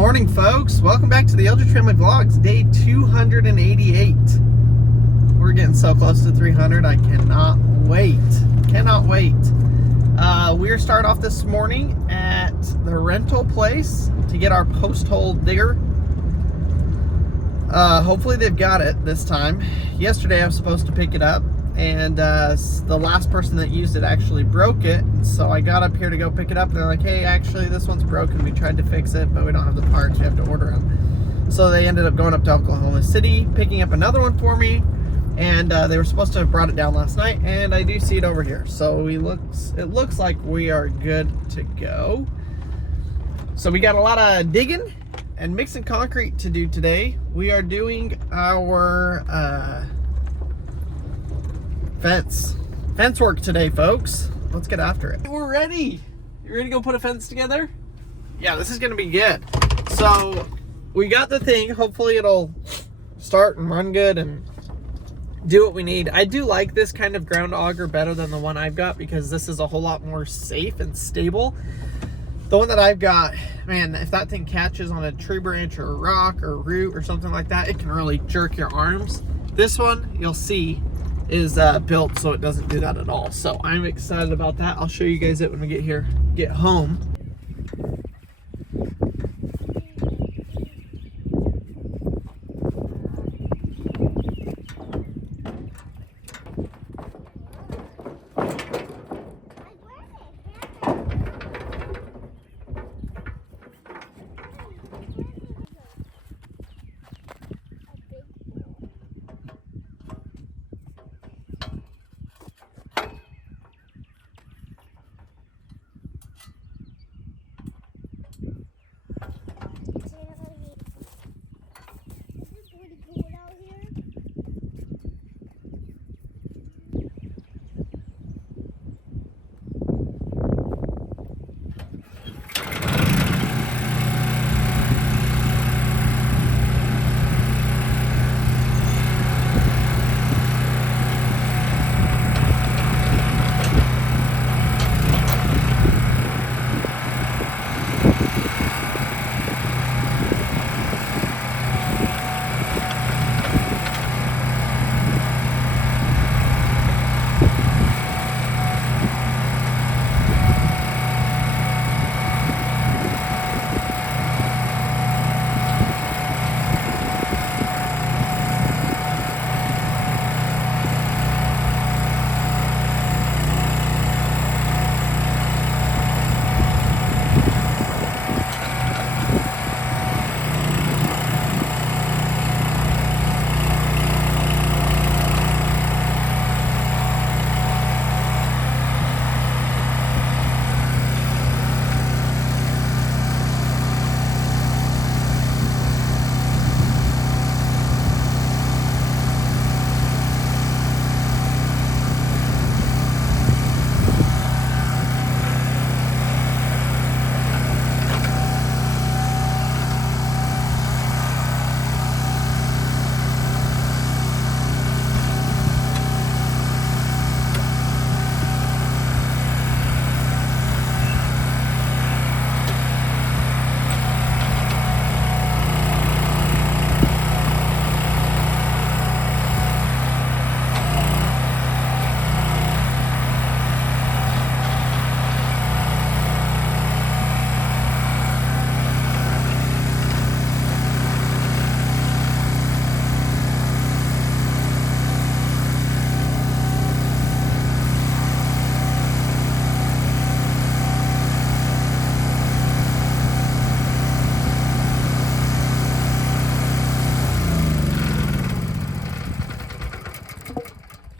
morning, folks. Welcome back to the Eldredge Fam Vlogs, day 288. We're getting so close to 300. I cannot wait. Cannot wait. We're starting off this morning at the rental place to get our post hole digger. Hopefully they've got it this time. Yesterday I was supposed to pick it up, and the last person that used it actually broke it. So I got up here to go pick it up, and they're like, hey, actually this one's broken. We tried to fix it, but we don't have the parts. We have to order them. So they ended up going up to Oklahoma City, picking up another one for me, and they were supposed to have brought it down last night, and I do see it over here. So it looks like we are good to go. So we got a lot of digging and mixing concrete to do today. We are doing our fence work today, folks. Let's get after it. We're ready. You ready to go put a fence together? Yeah, this is gonna be good. So we got the thing. Hopefully it'll start and run good and do what we need. I do like this kind of ground auger better than the one I've got, because this is a whole lot more safe and stable. The one that I've got, man, if that thing catches on a tree branch or a rock or a root or something like that, it can really jerk your arms. This one, you'll see, is built so it doesn't do that at all. So I'm excited about that. I'll show you guys it when we get home.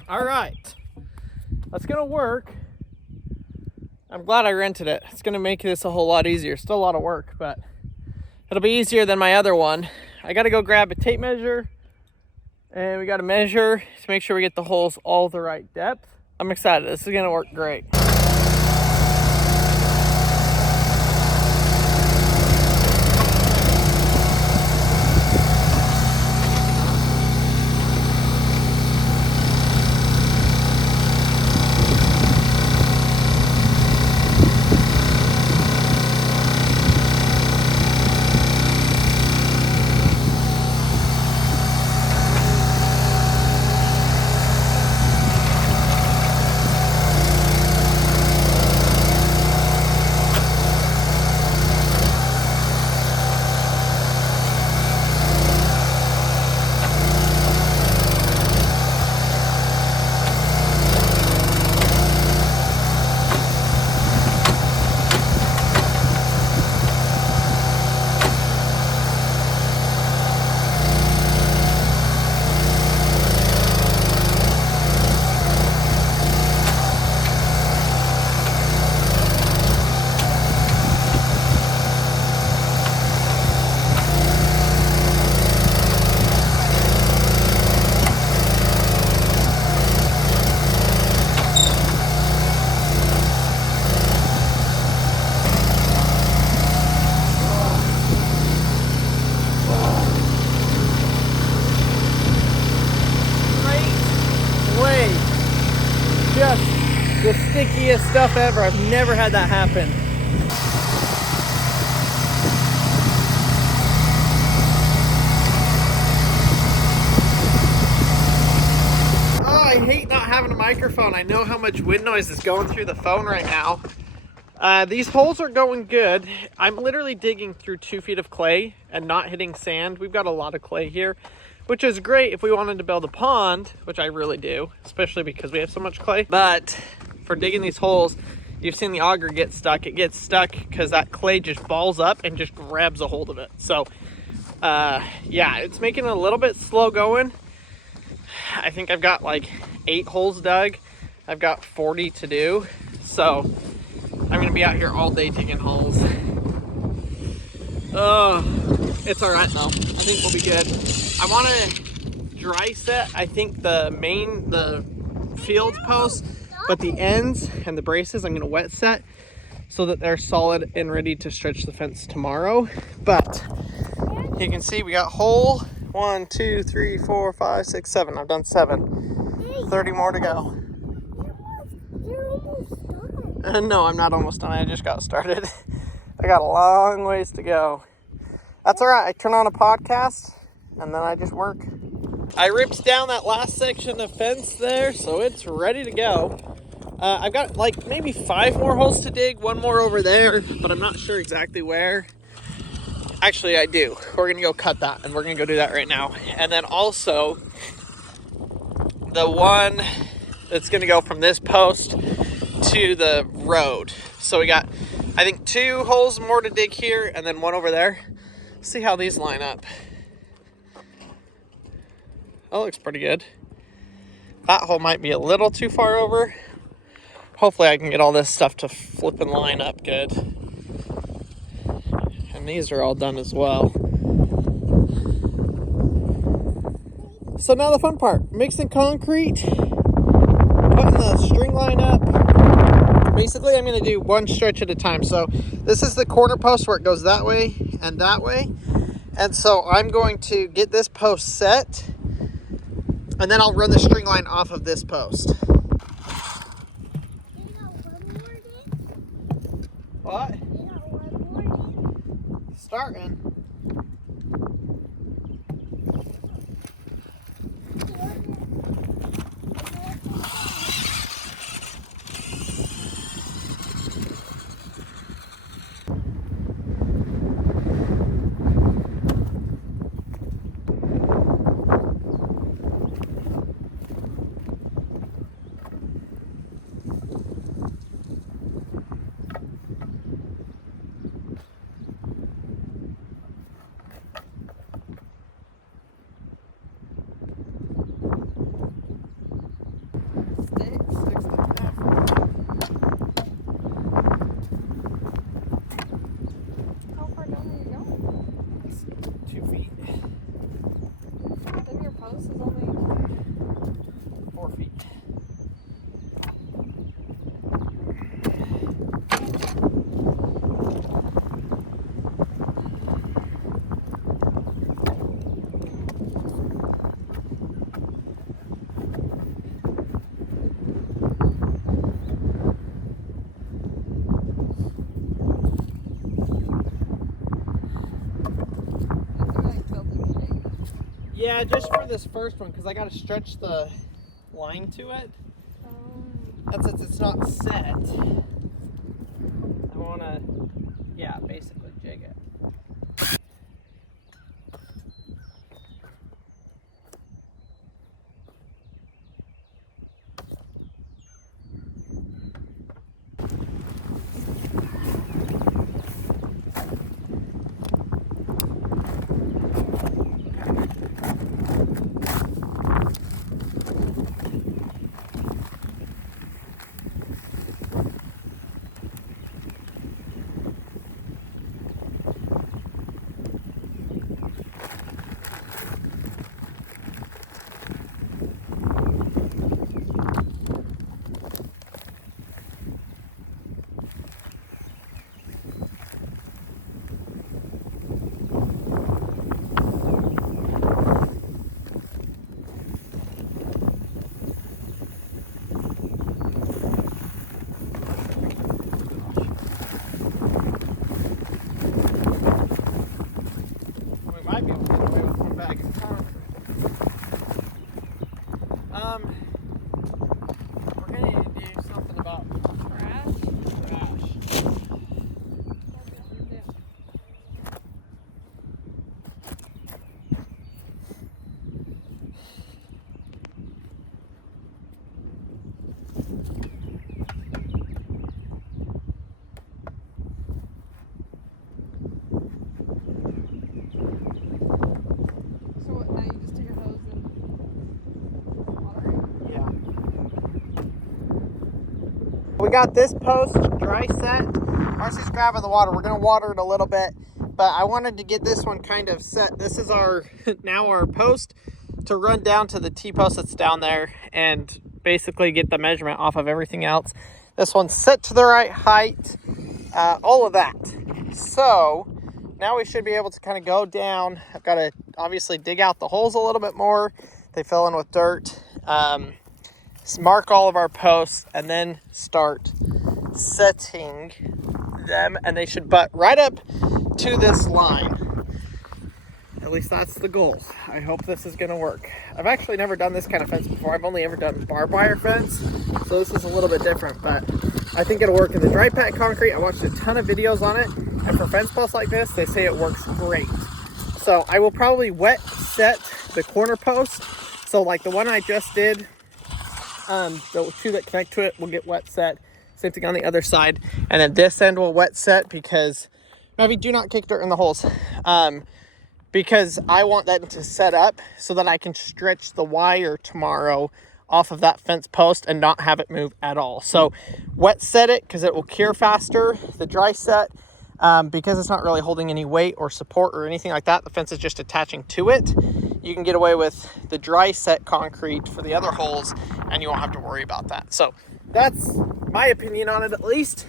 All right, that's gonna work. I'm glad I rented it. It's gonna make this a whole lot easier. Still a lot of work, but it'll be easier than my other one. I gotta go grab a tape measure, and we gotta measure to make sure we get the holes all the right depth. I'm excited. This is gonna work great. easiest stuff ever. I've never had that happen. Oh, I hate not having a microphone. I know how much wind noise is going through the phone right now. These holes are going good. I'm literally digging through 2 feet of clay and not hitting sand. We've got a lot of clay here, which is great if we wanted to build a pond, which I really do, especially because we have so much clay. But for digging these holes, you've seen the auger get stuck. It gets stuck because that clay just balls up and just grabs a hold of it. So yeah, it's making it a little bit slow going. I think I've got like 8 holes dug. I've got 40 to do. So I'm gonna be out here all day digging holes. It's all right though. I think we'll be good. I want to dry set, I think the field posts, but the ends and the braces I'm gonna wet set so that they're solid and ready to stretch the fence tomorrow. But you can see we got hole 1, 2, 3, 4, 5, 6, 7. I've done 7. 30 more to go. No, I'm not almost done. I just got started. I got a long ways to go. That's all right. I turn on a podcast and then I just work. I ripped down that last section of fence there, so it's ready to go. I've got like maybe 5 more holes to dig, 1 more over there, but I'm not sure exactly where. Actually, I do. We're gonna go cut that and we're gonna go do that right now. And then also the one that's gonna go from this post to the road. So we got, I think, 2 holes more to dig here and then 1 over there. See how these line up. That looks pretty good. That hole might be a little too far over. Hopefully I can get all this stuff to flip and line up good. And these are all done as well. So now the fun part, mixing concrete, putting the string line up. Basically, I'm gonna do 1 stretch at a time. So this is the corner post where it goes that way and that way. And so I'm going to get this post set and then I'll run the string line off of this post. What? Starting. Yeah, just for this first one, because I got to stretch the line to it. That's it, it's not set. I want to, yeah, basically jig it. We got this post dry set. Marcy's grabbing the water. We're gonna water it a little bit, but I wanted to get this one kind of set. This is our now our post to run down to the T-post that's down there and basically get the measurement off of everything else. This one's set to the right height, all of that. So now we should be able to kind of go down. I've got to obviously dig out the holes a little bit more. They fill in with dirt. Mark all of our posts and then start setting them, and they should butt right up to this line. At least that's the goal. I hope this is going to work. I've actually never done this kind of fence before. I've only ever done barbed wire fence, so this is a little bit different, but I think it'll work in the dry pack concrete. I watched a ton of videos on it, and for fence posts like this, they say it works great. So I will probably wet set the corner post. So like the one I just did, the two that connect to it will get wet set. Same thing on the other side. And then this end will wet set because maybe do not kick dirt in the holes. Because I want that to set up so that I can stretch the wire tomorrow off of that fence post and not have it move at all. So wet set it because it will cure faster. The dry set, because it's not really holding any weight or support or anything like that, the fence is just attaching to it. You can get away with the dry set concrete for the other holes and you won't have to worry about that. So that's my opinion on it, at least.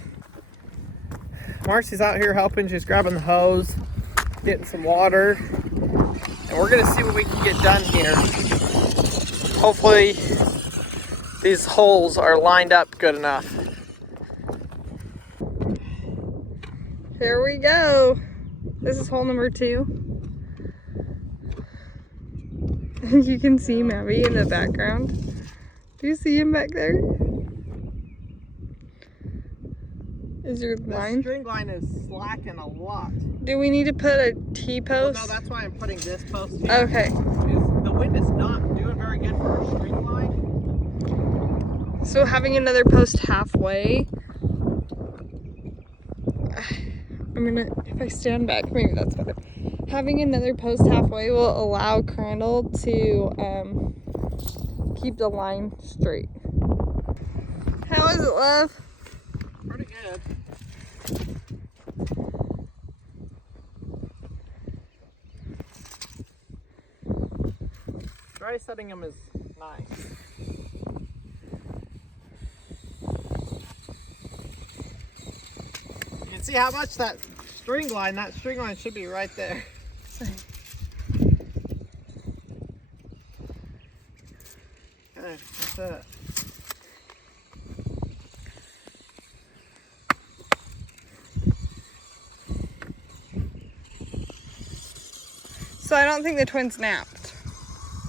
Marcy's out here helping. She's grabbing the hose, getting some water, and we're gonna see what we can get done here. Hopefully these holes are lined up good enough. Here we go. This is hole number 2. You can see Maddie in the background. Do you see him back there? Is your line? The string line is slacking a lot. Do we need to put a T-post? Well, no, that's why I'm putting this post here. Okay. The wind is not doing very good for our string line. So having another post halfway, if I stand back, maybe that's better. Having another post halfway will allow Crandall to keep the line straight. How is it, love? Pretty good. Dry setting them is nice. You can see how much that string line should be right there. Okay, that's it. So I don't think the twins napped.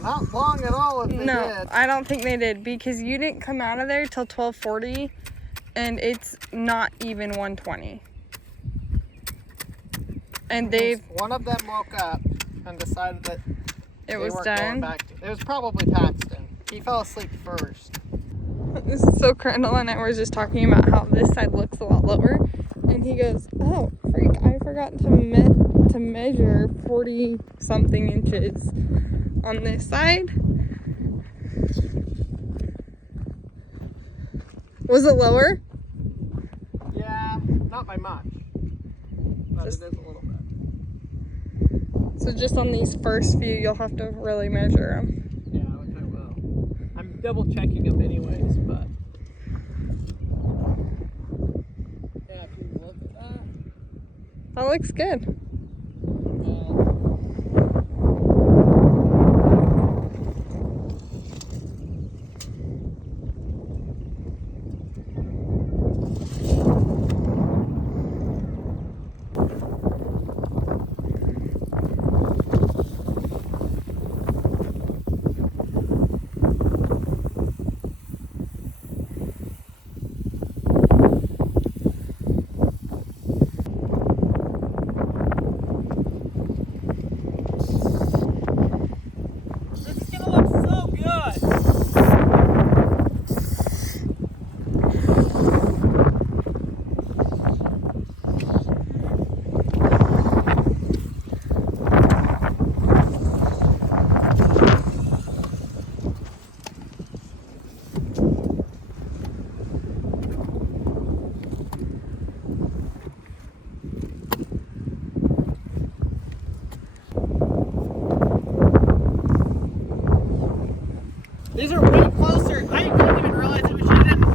Not long at all if they No, did. I don't think they did because you didn't come out of there till 12:40 and it's not even 1:20. And one of them woke up and decided that it they was weren't done. going back to, it was probably Paxton. He fell asleep first. So Crandall and I were just talking about how this side looks a lot lower, and he goes, "Oh, freak! I forgot to measure 40 something inches on this side." Was it lower? Yeah, not by much, but Just- it is a little bit. So just on these first few, you'll have to really measure them. Yeah, which I will. I'm double checking them anyways, but yeah, if you look at that. That looks good. These are way closer. I didn't even realize it was shooting. Oh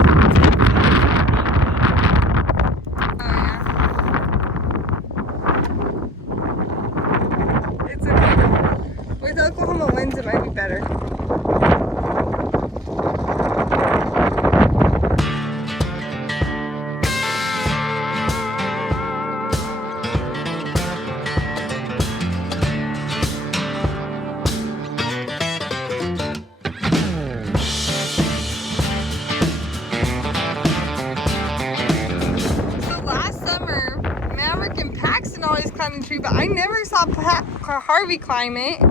yeah. It's okay. With Oklahoma winds, it might be better. Always climbing the tree, but I never saw Harvey climb it,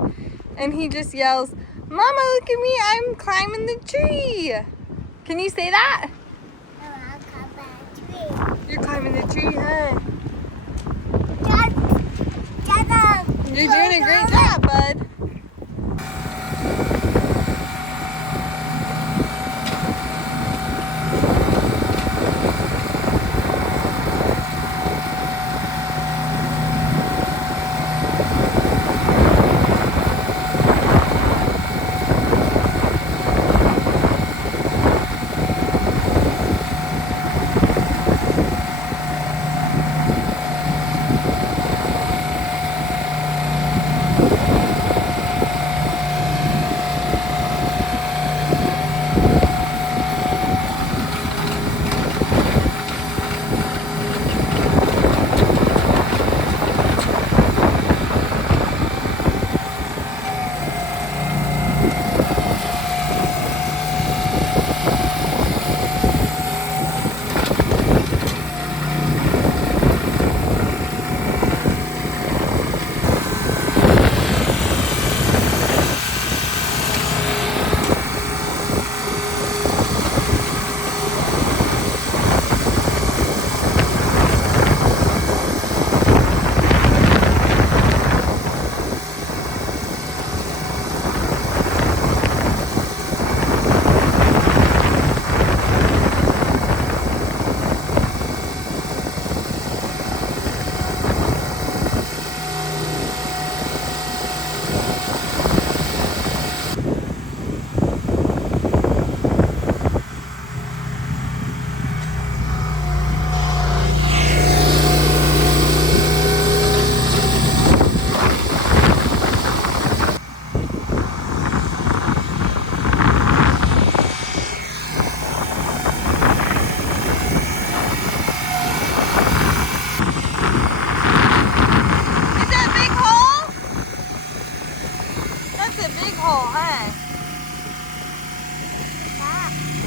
and he just yells, "Mama, look at me, I'm climbing the tree." Can you say that? No, I'll climb the tree. You're climbing the tree, huh? You're doing a great job, bud.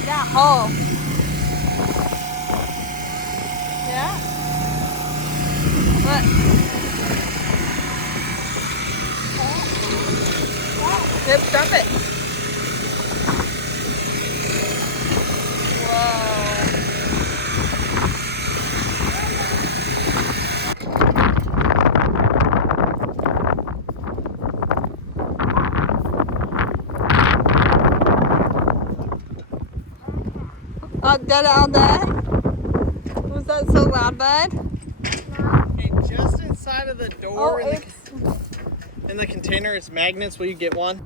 That hole. Yeah? What? Yep, dump it. All done? Was that so loud, bud? Hey, just inside of the door Oh, in the container is magnets. Will you get one?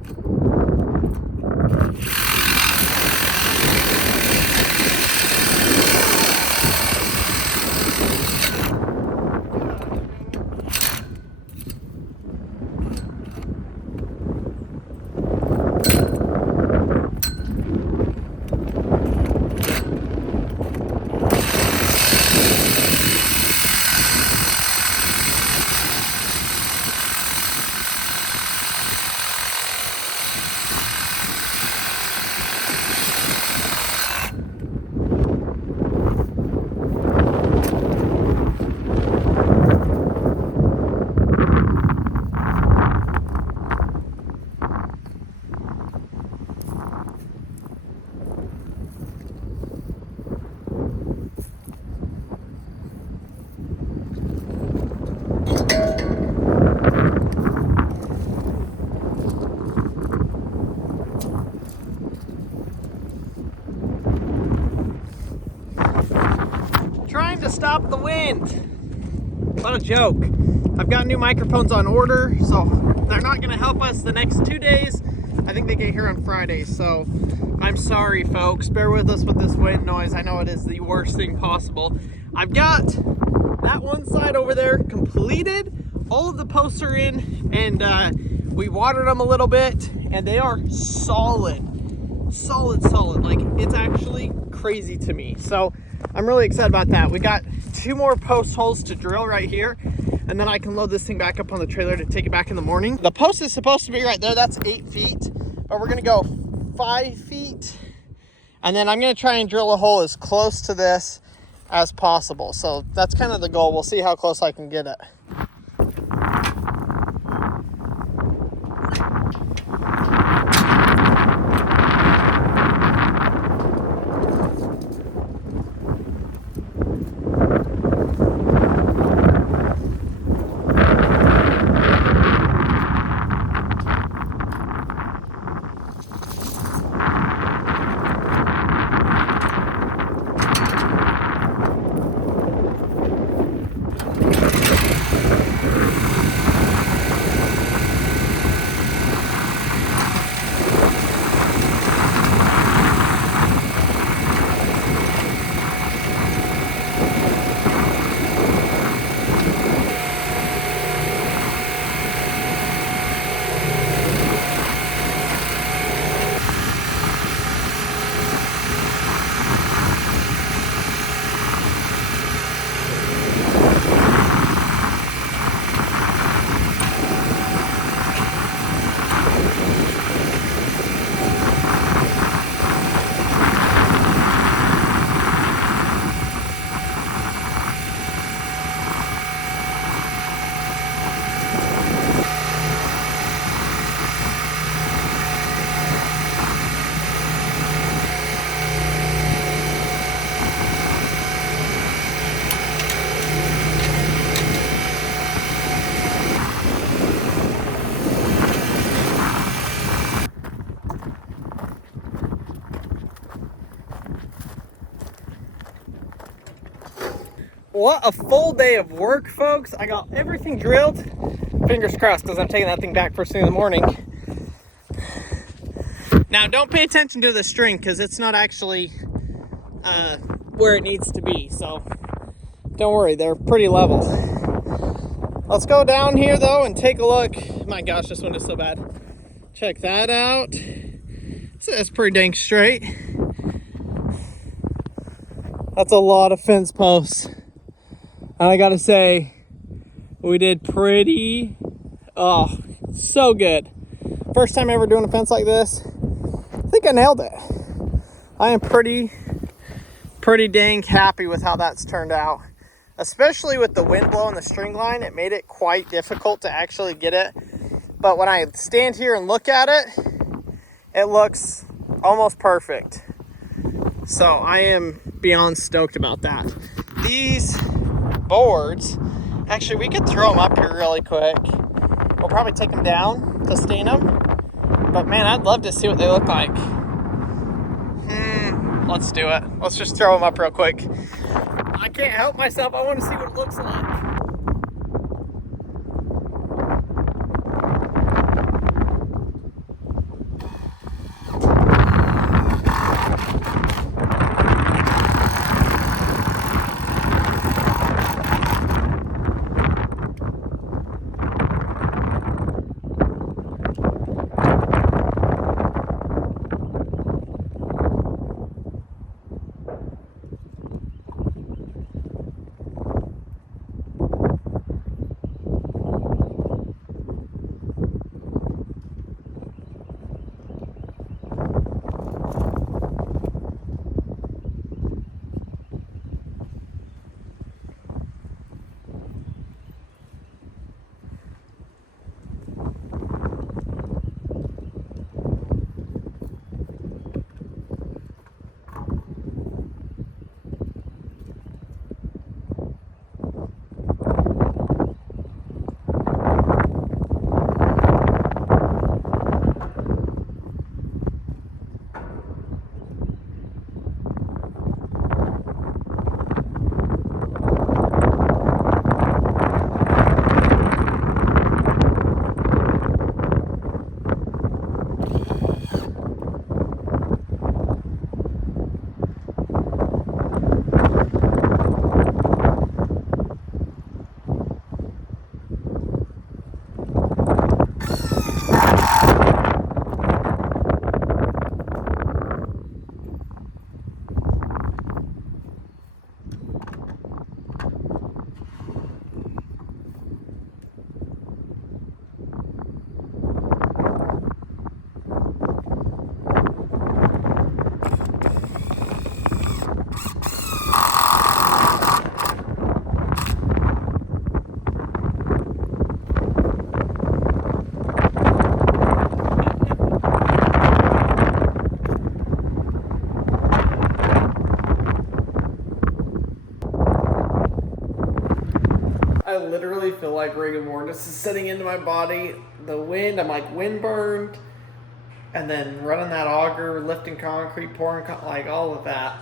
Trying to stop the wind. What a joke. I've got new microphones on order, so they're not gonna help us the next 2 days. I think they get here on Friday, so I'm sorry, folks. Bear with us with this wind noise. I know it is the worst thing possible. I've got that one side over there completed. All of the posts are in, and we watered them a little bit, and they are solid. Like, it's actually crazy to me. So I'm really excited about that. We got 2 more post holes to drill right here, and then I can load this thing back up on the trailer to take it back in the morning. The post is supposed to be right there. That's 8 feet, but we're gonna go 5 feet, and then I'm gonna try and drill a hole as close to this as possible. So that's kind of the goal. We'll see how close I can get it. What a full day of work, folks. I got everything drilled. Fingers crossed, because I'm taking that thing back first thing in the morning. Now, don't pay attention to the string, because it's not actually where it needs to be. So don't worry, they're pretty level. Let's go down here, though, and take a look. My gosh, this one is so bad. Check that out. So that's pretty dang straight. That's a lot of fence posts. And I gotta say, we did pretty, so good. First time ever doing a fence like this. I think I nailed it. I am pretty dang happy with how that's turned out. Especially with the wind blowing the string line, it made it quite difficult to actually get it. But when I stand here and look at it, it looks almost perfect. So I am beyond stoked about that. These boards, actually we could throw them up here really quick. We'll probably take them down to stain them, but man, I'd love to see what they look like. Let's do it. Let's just throw them up real quick. I can't help myself. I want to see what it looks like. feel like rigor mortis is setting into my body. The wind, I'm like wind burned. And then running that auger, lifting concrete, pouring, like all of that.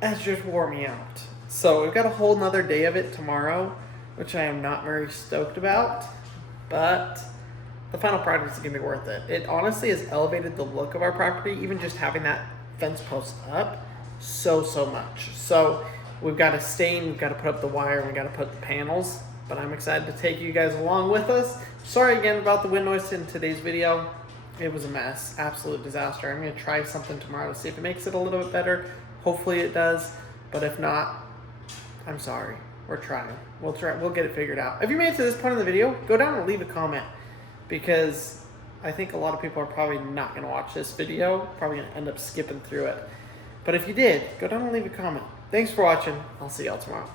That's just wore me out. So we've got a whole nother day of it tomorrow, which I am not very stoked about. But the final product is going to be worth it. It honestly has elevated the look of our property, even just having that fence post up so much. So we've got to stain, we've got to put up the wire, and we've got to put the panels. But I'm excited to take you guys along with us. Sorry again about the wind noise in today's video. It was a mess, absolute disaster. I'm going to try something tomorrow to see if it makes it a little bit better. Hopefully it does, but if not, I'm sorry. We're trying. We'll get it figured out. If you made it to this point in the video, go down and leave a comment, because I think a lot of people are probably not going to watch this video, probably going to end up skipping through it. But if you did, go down and leave a comment. Thanks for watching. I'll see y'all tomorrow.